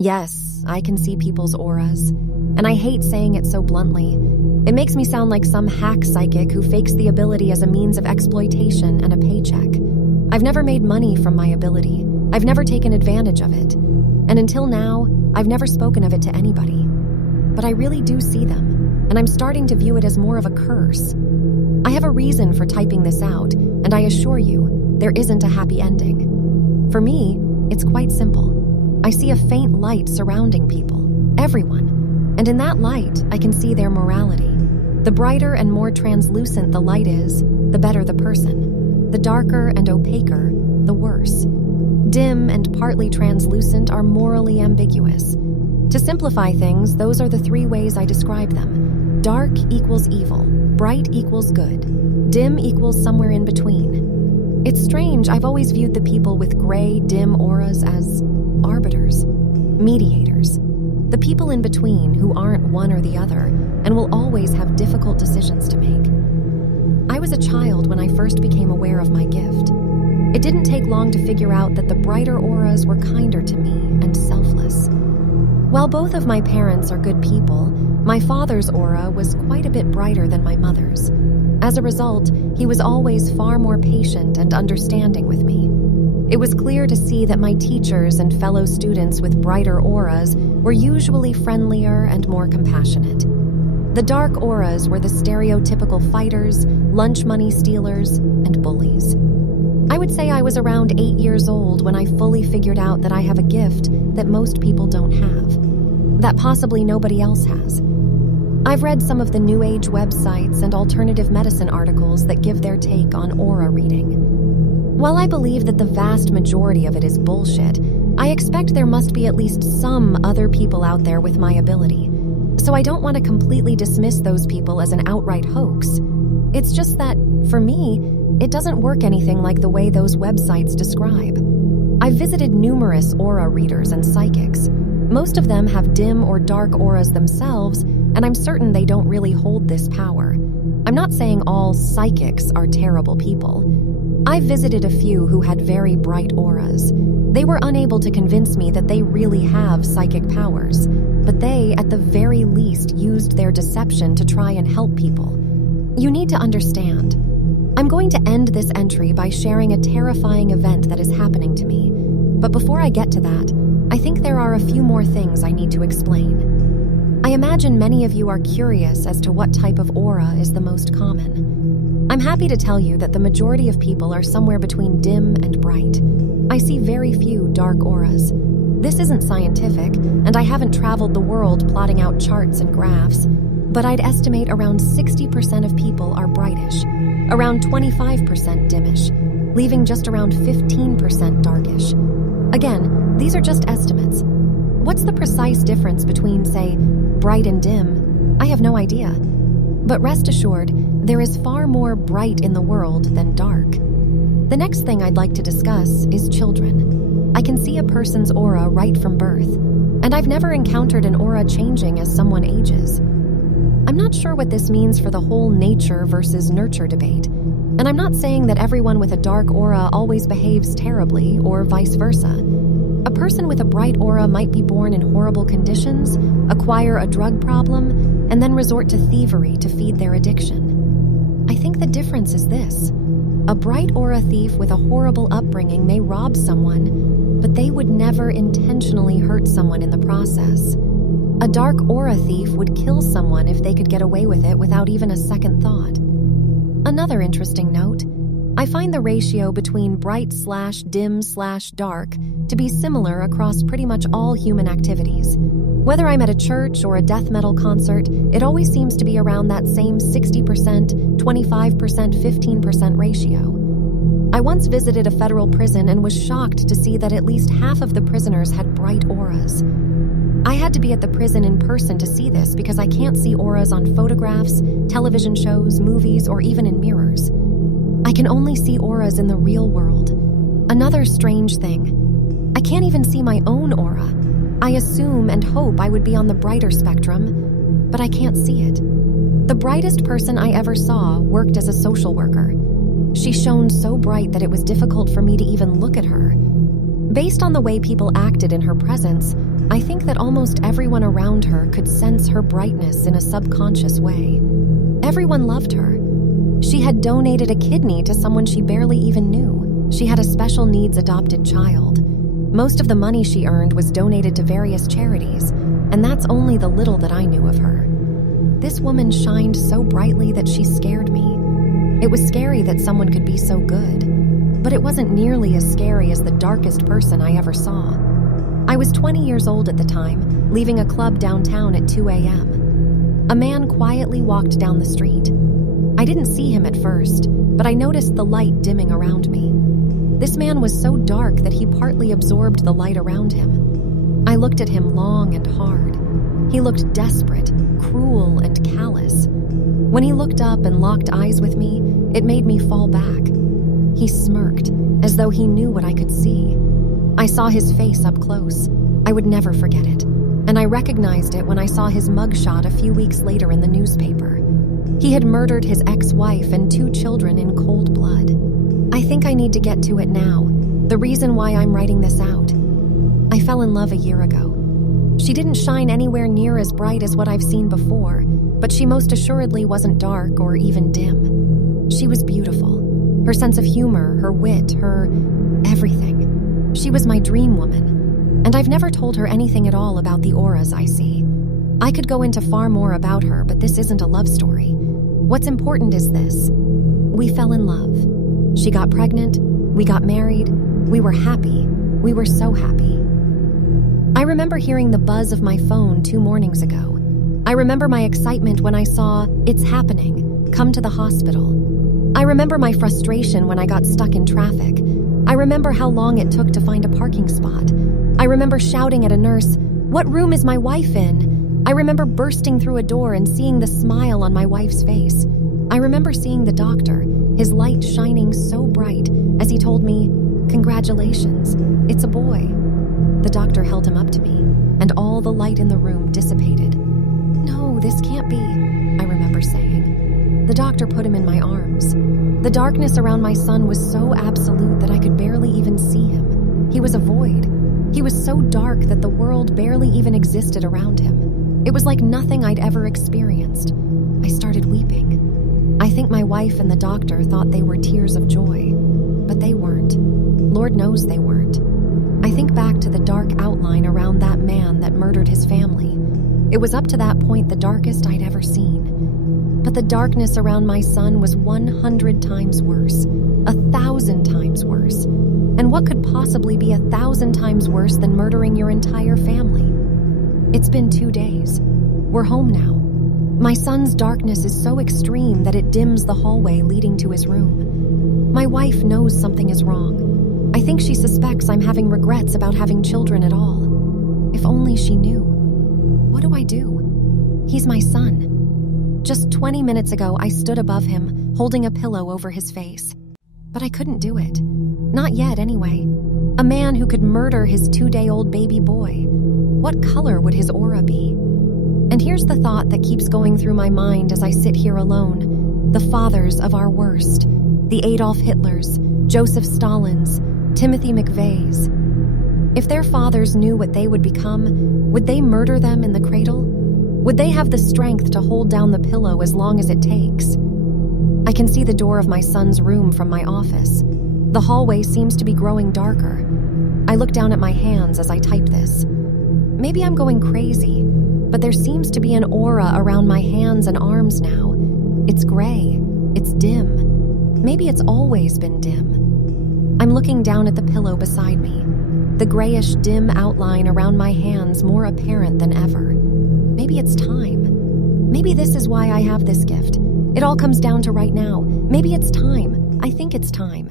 Yes, I can see people's auras, and I hate saying it so bluntly. It makes me sound like some hack psychic who fakes the ability as a means of exploitation and a paycheck. I've never made money from my ability. I've never taken advantage of it. And until now, I've never spoken of it to anybody. But I really do see them, and I'm starting to view it as more of a curse. I have a reason for typing this out, and I assure you, there isn't a happy ending. For me, it's quite simple. I see a faint light surrounding people, everyone, and in that light, I can see their morality. The brighter and more translucent the light is, the better the person. The darker and opaquer, the worse. Dim and partly translucent are morally ambiguous. To simplify things, those are the three ways I describe them. Dark equals evil, bright equals good, dim equals somewhere in between. It's strange, I've always viewed the people with gray, dim auras as arbiters, mediators. The people in between who aren't one or the other and will always have difficult decisions to make. I was a child when I first became aware of my gift. It didn't take long to figure out that the brighter auras were kinder to me and selfless. While both of my parents are good people, my father's aura was quite a bit brighter than my mother's. As a result, he was always far more patient and understanding with me. It was clear to see that my teachers and fellow students with brighter auras were usually friendlier and more compassionate. The dark auras were the stereotypical fighters, lunch money stealers, and bullies. I would say I was around 8 years old when I fully figured out that I have a gift that most people don't have, that possibly nobody else has. I've read some of the New Age websites and alternative medicine articles that give their take on aura reading. While I believe that the vast majority of it is bullshit, I expect there must be at least some other people out there with my ability. So I don't want to completely dismiss those people as an outright hoax. It's just that, for me, it doesn't work anything like the way those websites describe. I've visited numerous aura readers and psychics. Most of them have dim or dark auras themselves, and I'm certain they don't really hold this power. I'm not saying all psychics are terrible people. I've visited a few who had very bright auras. They were unable to convince me that they really have psychic powers, but they, at the very least, used their deception to try and help people. You need to understand. I'm going to end this entry by sharing a terrifying event that is happening to me. But before I get to that, I think there are a few more things I need to explain. I imagine many of you are curious as to what type of aura is the most common. I'm happy to tell you that the majority of people are somewhere between dim and bright. I see very few dark auras. This isn't scientific, and I haven't traveled the world plotting out charts and graphs, but I'd estimate around 60% of people are brightish, around 25% dimmish, leaving just around 15% darkish. Again, these are just estimates. What's the precise difference between, say, bright and dim? I have no idea. But rest assured, there is far more bright in the world than dark. The next thing I'd like to discuss is children. I can see a person's aura right from birth, and I've never encountered an aura changing as someone ages. I'm not sure what this means for the whole nature versus nurture debate, and I'm not saying that everyone with a dark aura always behaves terribly or vice versa. A person with a bright aura might be born in horrible conditions, acquire a drug problem, and then resort to thievery to feed their addiction. I think the difference is this. A bright aura thief with a horrible upbringing may rob someone, but they would never intentionally hurt someone in the process. A dark aura thief would kill someone if they could get away with it without even a second thought. Another interesting note, I find the ratio between bright/dim/dark to be similar across pretty much all human activities. Whether I'm at a church or a death metal concert, it always seems to be around that same 60%, 25%, 15% ratio. I once visited a federal prison and was shocked to see that at least half of the prisoners had bright auras. I had to be at the prison in person to see this because I can't see auras on photographs, television shows, movies, or even in mirrors. I can only see auras in the real world. Another strange thing, I can't even see my own aura. I assume and hope I would be on the brighter spectrum, but I can't see it. The brightest person I ever saw worked as a social worker. She shone so bright that it was difficult for me to even look at her. Based on the way people acted in her presence, I think that almost everyone around her could sense her brightness in a subconscious way. Everyone loved her. She had donated a kidney to someone she barely even knew. She had a special needs adopted child. Most of the money she earned was donated to various charities, and that's only the little that I knew of her. This woman shined so brightly that she scared me. It was scary that someone could be so good, but it wasn't nearly as scary as the darkest person I ever saw. I was 20 years old at the time, leaving a club downtown at 2 a.m. A man quietly walked down the street. I didn't see him at first, but I noticed the light dimming around me. This man was so dark that he partly absorbed the light around him. I looked at him long and hard. He looked desperate, cruel, and callous. When he looked up and locked eyes with me, it made me fall back. He smirked, as though he knew what I could see. I saw his face up close. I would never forget it, and I recognized it when I saw his mugshot a few weeks later in the newspaper. He had murdered his ex-wife and 2 children in cold blood. I think I need to get to it now, the reason why I'm writing this out. I fell in love a year ago. She didn't shine anywhere near as bright as what I've seen before, but she most assuredly wasn't dark or even dim. She was beautiful. Her sense of humor, her wit, her everything. She was my dream woman, and I've never told her anything at all about the auras I see. I could go into far more about her, but this isn't a love story. What's important is this. We fell in love. She got pregnant, we got married, we were happy, we were so happy. I remember hearing the buzz of my phone 2 mornings ago. I remember my excitement when I saw "It's happening, come to the hospital." I remember my frustration when I got stuck in traffic. I remember how long it took to find a parking spot. I remember shouting at a nurse, "What room is my wife in?" I remember bursting through a door and seeing the smile on my wife's face. I remember seeing the doctor, his light shining so bright as he told me, "Congratulations, it's a boy." The doctor held him up to me, and all the light in the room dissipated. "No, this can't be," I remember saying. The doctor put him in my arms. The darkness around my son was so absolute that I could barely even see him. He was a void. He was so dark that the world barely even existed around him. It was like nothing I'd ever experienced. I started weeping. I think my wife and the doctor thought they were tears of joy, but they weren't. Lord knows they weren't. I think back to the dark outline around that man that murdered his family. It was up to that point the darkest I'd ever seen. But the darkness around my son was 100 times worse, 1,000 times worse. And what could possibly be 1,000 times worse than murdering your entire family? It's been 2 days. We're home now. My son's darkness is so extreme that it dims the hallway leading to his room. My wife knows something is wrong. I think she suspects I'm having regrets about having children at all. If only she knew. What do I do? He's my son. Just 20 minutes ago, I stood above him, holding a pillow over his face. But I couldn't do it. Not yet, anyway. A man who could murder his 2-day-old baby boy. What color would his aura be? And here's the thought that keeps going through my mind as I sit here alone. The fathers of our worst. The Adolf Hitlers, Joseph Stalins, Timothy McVeighs. If their fathers knew what they would become, would they murder them in the cradle? Would they have the strength to hold down the pillow as long as it takes? I can see the door of my son's room from my office. The hallway seems to be growing darker. I look down at my hands as I type this. Maybe I'm going crazy, but there seems to be an aura around my hands and arms now. It's gray. It's dim. Maybe it's always been dim. I'm looking down at the pillow beside me. The grayish, dim outline around my hands more apparent than ever. Maybe it's time. Maybe this is why I have this gift. It all comes down to right now. Maybe it's time. I think it's time.